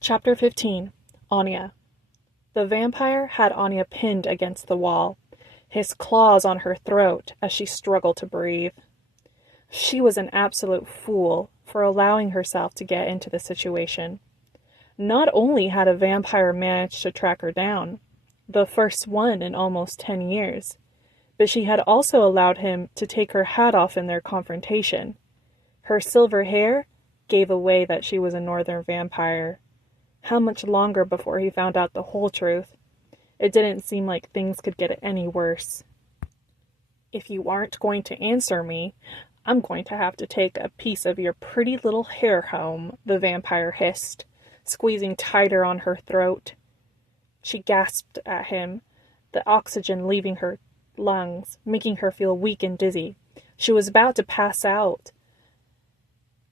Chapter 15. Anya. The vampire had Anya pinned against the wall, his claws on her throat as she struggled to breathe. She was an absolute fool for allowing herself to get into the situation. Not only had a vampire managed to track her down, the first one in almost 10 years, but she had also allowed him to take her hat off in their confrontation. Her silver hair gave away that she was a northern vampire. How much longer before he found out the whole truth? It didn't seem like things could get any worse. "If you aren't going to answer me, I'm going to have to take a piece of your pretty little hair home," the vampire hissed, squeezing tighter on her throat. She gasped at him, the oxygen leaving her lungs, making her feel weak and dizzy. She was about to pass out.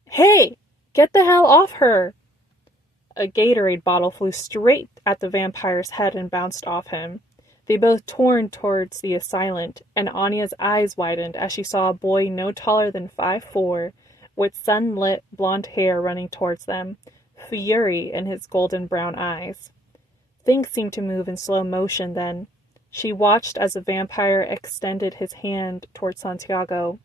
"Hey, get the hell off her!" A Gatorade bottle flew straight at the vampire's head and bounced off him. They both turned towards the assailant, and Anya's eyes widened as she saw a boy no taller than 5'4", with sunlit blonde hair running towards them, fury in his golden brown eyes. Things seemed to move in slow motion then. She watched as the vampire extended his hand towards Santiago.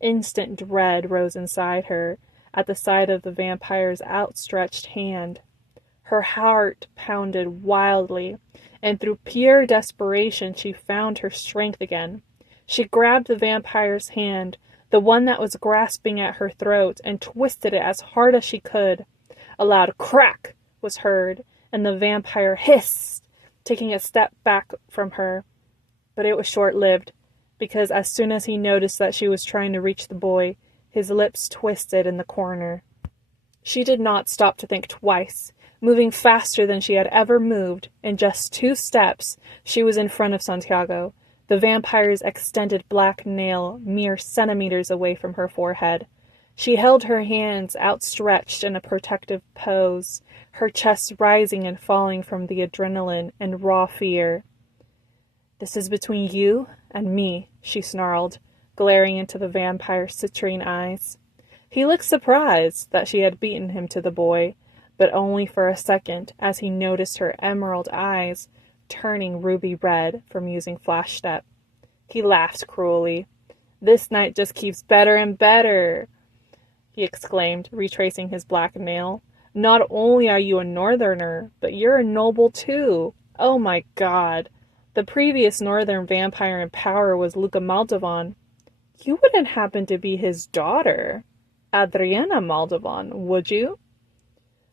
Instant dread rose inside her at the sight of the vampire's outstretched hand. Her heart pounded wildly, and through pure desperation she found her strength again. She grabbed the vampire's hand, the one that was grasping at her throat, and twisted it as hard as she could. A loud crack was heard, and the vampire hissed, taking a step back from her. But it was short-lived, because as soon as he noticed that she was trying to reach the boy, his lips twisted in the corner. She did not stop to think twice. Moving faster than she had ever moved, in just 2 steps, she was in front of Santiago, the vampire's extended black nail mere centimeters away from her forehead. She held her hands outstretched in a protective pose, her chest rising and falling from the adrenaline and raw fear. "This is between you and me," she snarled, glaring into the vampire's citrine eyes. He looked surprised that she had beaten him to the boy, but only for a second as he noticed her emerald eyes turning ruby red from using Flash Step. He laughed cruelly. "This night just keeps better and better," he exclaimed, retracing his black nail. "Not only are you a northerner, but you're a noble too. Oh my God. The previous northern vampire in power was Luca Moldovan. You wouldn't happen to be his daughter, Adriana Moldovan, would you?"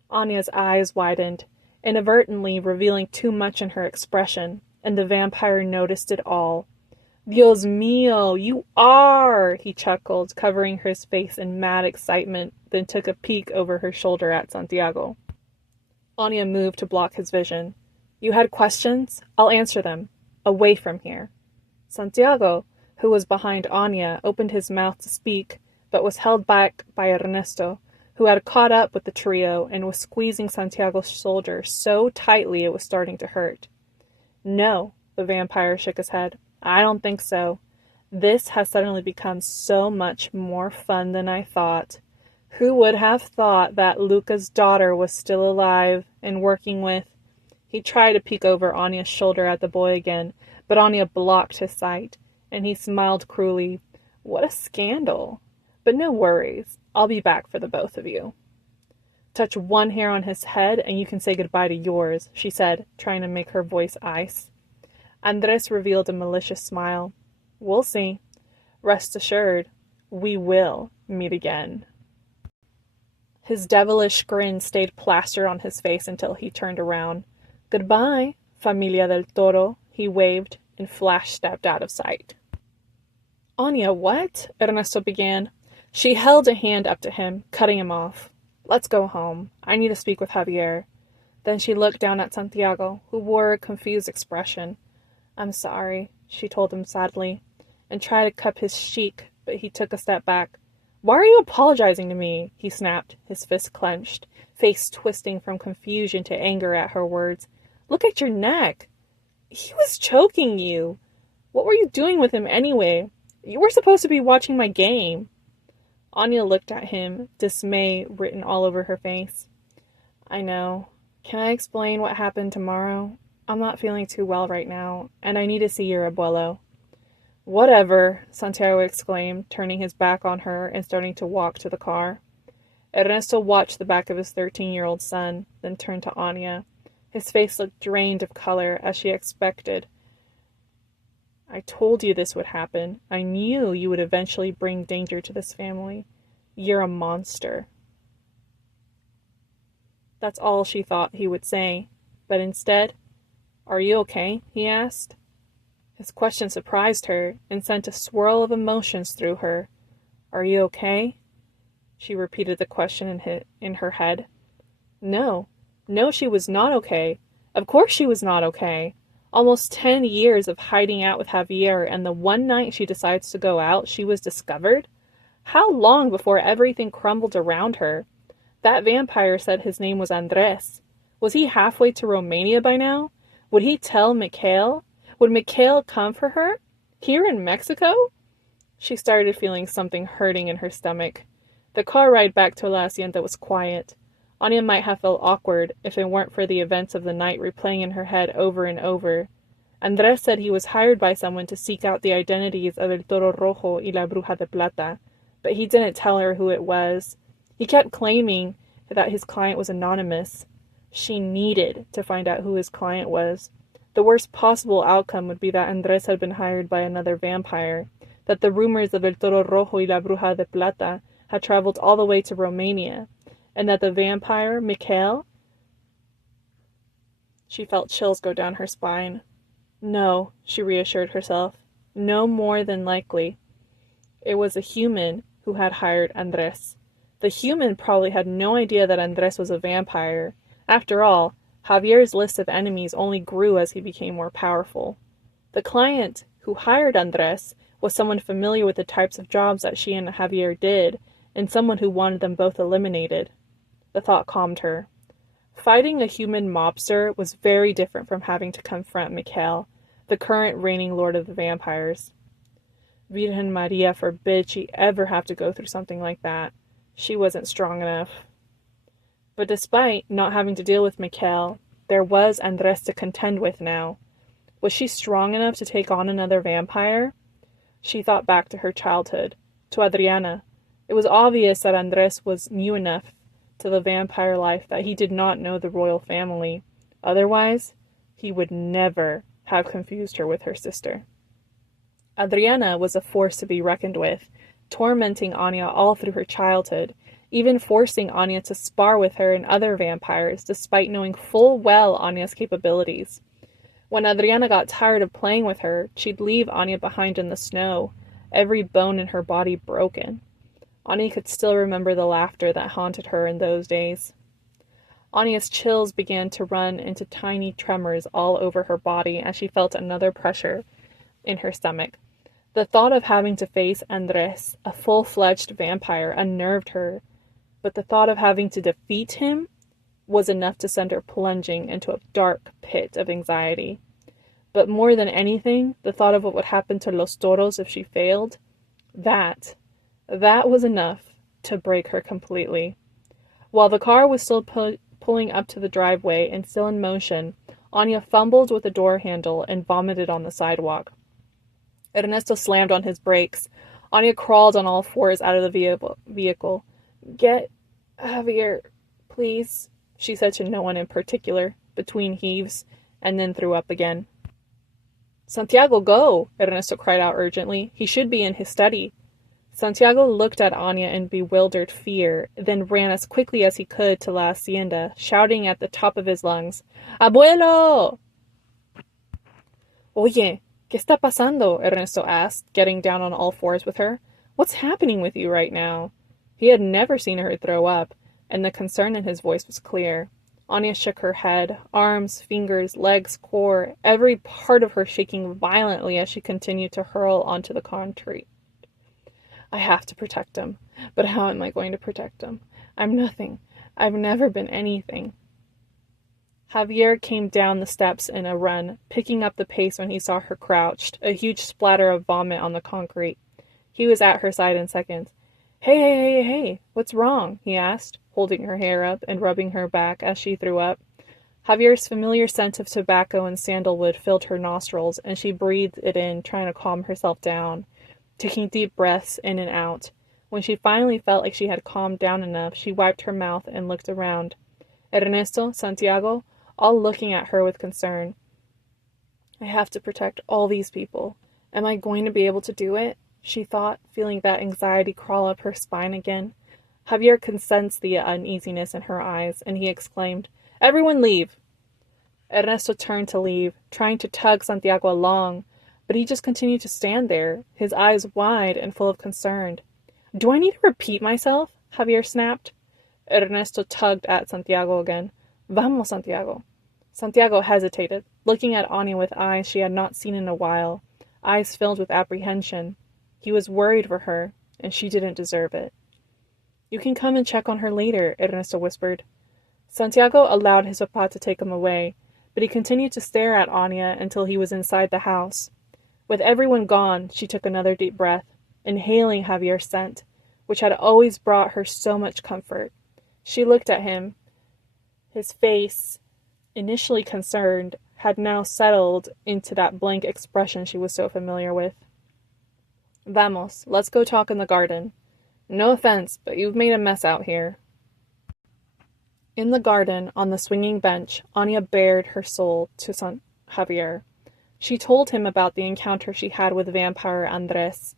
Anya's eyes widened, inadvertently revealing too much in her expression, and the vampire noticed it all. "Dios mío, you are!" he chuckled, covering his face in mad excitement, then took a peek over her shoulder at Santiago. Anya moved to block his vision. "You had questions? I'll answer them. Away from here." Santiago, who was behind Anya, opened his mouth to speak, but was held back by Ernesto, who had caught up with the trio and was squeezing Santiago's shoulder so tightly it was starting to hurt. "No," the vampire shook his head. "I don't think so. This has suddenly become so much more fun than I thought. Who would have thought that Luca's daughter was still alive and working with—" He tried to peek over Anya's shoulder at the boy again, but Anya blocked his sight, and he smiled cruelly. "What a scandal. But no worries. I'll be back for the both of you." "Touch one hair on his head and you can say goodbye to yours," she said, trying to make her voice ice. Andres revealed a malicious smile. "We'll see. Rest assured, we will meet again." His devilish grin stayed plastered on his face until he turned around. "Goodbye, Familia del Toro," he waved, and Flash stepped out of sight. "Anya, what?" Ernesto began. She held a hand up to him, cutting him off. "Let's go home. I need to speak with Javier." Then she looked down at Santiago, who wore a confused expression. "I'm sorry," she told him sadly, and tried to cup his cheek, but he took a step back. "Why are you apologizing to me?" he snapped, his fist clenched, face twisting from confusion to anger at her words. "Look at your neck. He was choking you. What were you doing with him anyway? You were supposed to be watching my game." Anya looked at him, dismay written all over her face. "I know. Can I explain what happened tomorrow? I'm not feeling too well right now, and I need to see your abuelo. Whatever, Santiago exclaimed, turning his back on her and starting to walk to the car. Ernesto watched the back of his 13-year-old son, then turned to Anya. His face looked drained of color, as she expected. I told you this would happen. I knew you would eventually bring danger to this family. You're a monster. That's all she thought he would say. But instead, are you okay? He asked. His question surprised her and sent a swirl of emotions through her. Are you okay? She repeated the question in her head. No, she was not okay. Of course she was not okay. Almost 10 years of hiding out with Javier, and the one night she decides to go out, she was discovered? How long before everything crumbled around her? That vampire said his name was Andres. Was he halfway to Romania by now? Would he tell Mikhail? Would Mikhail come for her? Here in Mexico? She started feeling something hurting in her stomach. The car ride back to La Hacienda was quiet. Anya might have felt awkward if it weren't for the events of the night replaying in her head over and over. Andres said he was hired by someone to seek out the identities of El Toro Rojo y la Bruja de Plata, but he didn't tell her who it was. He kept claiming that his client was anonymous. She needed to find out who his client was. The worst possible outcome would be that Andres had been hired by another vampire, that the rumors of El Toro Rojo y la Bruja de Plata had traveled all the way to Romania, and that the vampire, Mikhail... She felt chills go down her spine. No, she reassured herself. No more than likely. It was a human who had hired Andres. The human probably had no idea that Andres was a vampire. After all, Javier's list of enemies only grew as he became more powerful. The client who hired Andres was someone familiar with the types of jobs that she and Javier did, and someone who wanted them both eliminated. The thought calmed her. Fighting a human mobster was very different from having to confront Mikhail, the current reigning lord of the vampires. Virgen Maria forbid she ever have to go through something like that. She wasn't strong enough. But despite not having to deal with Mikhail, there was Andres to contend with now. Was she strong enough to take on another vampire? She thought back to her childhood, to Adriana. It was obvious that Andres was new enough to the vampire life that he did not know the royal family. Otherwise, he would never have confused her with her sister. Adriana was a force to be reckoned with, tormenting Anya all through her childhood, even forcing Anya to spar with her and other vampires, despite knowing full well Anya's capabilities. When Adriana got tired of playing with her, she'd leave Anya behind in the snow, every bone in her body broken. Anya could still remember the laughter that haunted her in those days. Anya's chills began to run into tiny tremors all over her body as she felt another pressure in her stomach. The thought of having to face Andres, a full-fledged vampire, unnerved her, but the thought of having to defeat him was enough to send her plunging into a dark pit of anxiety. But more than anything, the thought of what would happen to Los Toros if she failed, that was enough to break her completely. While the car was still pulling up to the driveway and still in motion, Anya fumbled with the door handle and vomited on the sidewalk. Ernesto slammed on his brakes. Anya crawled on all fours out of the vehicle. "Get Javier, please," she said to no one in particular, between heaves, and then threw up again. "Santiago, go!" Ernesto cried out urgently. "He should be in his study." Santiago looked at Anya in bewildered fear, then ran as quickly as he could to La Hacienda, shouting at the top of his lungs, "Abuelo!" "Oye, ¿qué está pasando?" Ernesto asked, getting down on all fours with her. "What's happening with you right now?" He had never seen her throw up, and the concern in his voice was clear. Anya shook her head, arms, fingers, legs, core, every part of her shaking violently as she continued to hurl onto the concrete. "I have to protect him. But how am I going to protect him? I'm nothing. I've never been anything." Javier came down the steps in a run, picking up the pace when he saw her crouched, a huge splatter of vomit on the concrete. He was at her side in seconds. Hey, what's wrong?" he asked, holding her hair up and rubbing her back as she threw up. Javier's familiar scent of tobacco and sandalwood filled her nostrils, and she breathed it in, trying to calm herself down, taking deep breaths in and out. When she finally felt like she had calmed down enough, she wiped her mouth and looked around. Ernesto, Santiago, all looking at her with concern. I have to protect all these people. Am I going to be able to do it? She thought, feeling that anxiety crawl up her spine again. Javier could sense the uneasiness in her eyes, and he exclaimed, Everyone leave! Ernesto turned to leave, trying to tug Santiago along, but he just continued to stand there, his eyes wide and full of concern. Do I need to repeat myself? Javier snapped. Ernesto tugged at Santiago again. Vamos, Santiago. Santiago hesitated, looking at Anya with eyes she had not seen in a while, eyes filled with apprehension. He was worried for her, and she didn't deserve it. You can come and check on her later, Ernesto whispered. Santiago allowed his papa to take him away, but he continued to stare at Anya until he was inside the house. With everyone gone, she took another deep breath, inhaling Javier's scent, which had always brought her so much comfort. She looked at him. His face, initially concerned, had now settled into that blank expression she was so familiar with. Vamos, let's go talk in the garden. No offense, but you've made a mess out here. In the garden, on the swinging bench, Anya bared her soul to Javier. She told him about the encounter she had with vampire Andres.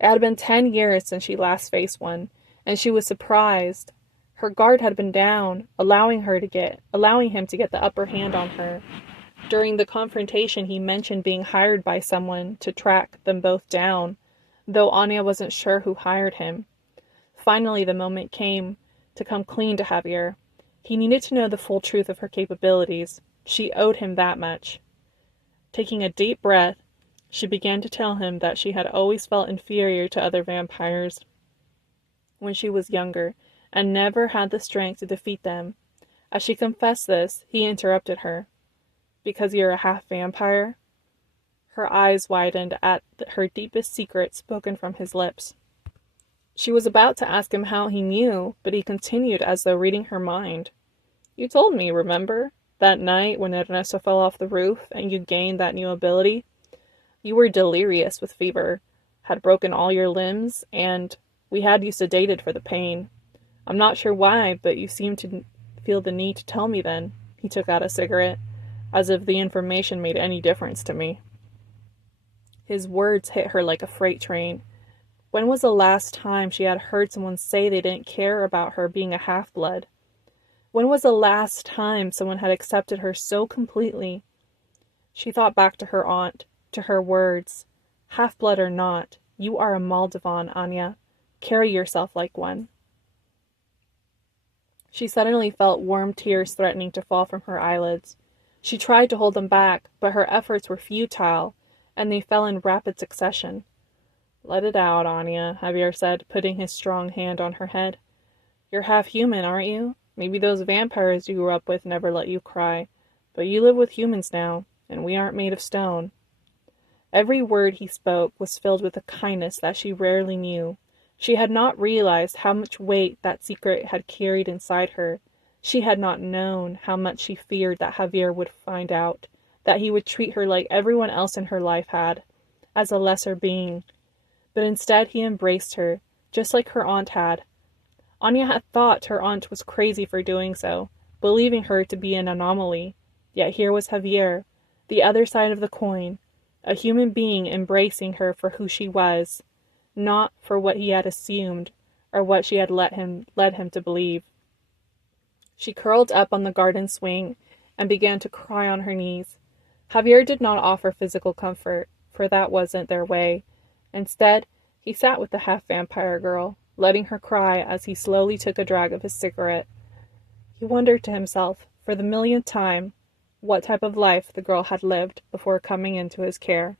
It had been 10 years since she last faced one, and she was surprised. Her guard had been down, allowing him to get the upper hand on her. During the confrontation, he mentioned being hired by someone to track them both down, though Anya wasn't sure who hired him. Finally, the moment came to come clean to Javier. He needed to know the full truth of her capabilities. She owed him that much. Taking a deep breath, she began to tell him that she had always felt inferior to other vampires when she was younger, and never had the strength to defeat them. As she confessed this, he interrupted her. Because you're a half-vampire? Her eyes widened at her deepest secret spoken from his lips. She was about to ask him how he knew, but he continued as though reading her mind. You told me, remember? That night when Ernesto fell off the roof and you gained that new ability? You were delirious with fever, had broken all your limbs, and we had you sedated for the pain. I'm not sure why, but you seemed to feel the need to tell me then. He took out a cigarette, as if the information made any difference to me. His words hit her like a freight train. When was the last time she had heard someone say they didn't care about her being a half-blood? When was the last time someone had accepted her so completely? She thought back to her aunt, to her words. Half-blood or not, you are a Moldovan, Anya. Carry yourself like one. She suddenly felt warm tears threatening to fall from her eyelids. She tried to hold them back, but her efforts were futile, and they fell in rapid succession. Let it out, Anya, Javier said, putting his strong hand on her head. You're half human, aren't you? Maybe those vampires you grew up with never let you cry, but you live with humans now, and we aren't made of stone. Every word he spoke was filled with a kindness that she rarely knew. She had not realized how much weight that secret had carried inside her. She had not known how much she feared that Javier would find out, that he would treat her like everyone else in her life had, as a lesser being. But instead he embraced her, just like her aunt had. Anya had thought her aunt was crazy for doing so, believing her to be an anomaly. Yet here was Javier, the other side of the coin, a human being embracing her for who she was, not for what he had assumed or what she had led him to believe. She curled up on the garden swing and began to cry on her knees. Javier did not offer physical comfort, for that wasn't their way. Instead, he sat with the half-vampire girl, letting her cry as he slowly took a drag of his cigarette. He wondered to himself, for the millionth time, what type of life the girl had lived before coming into his care.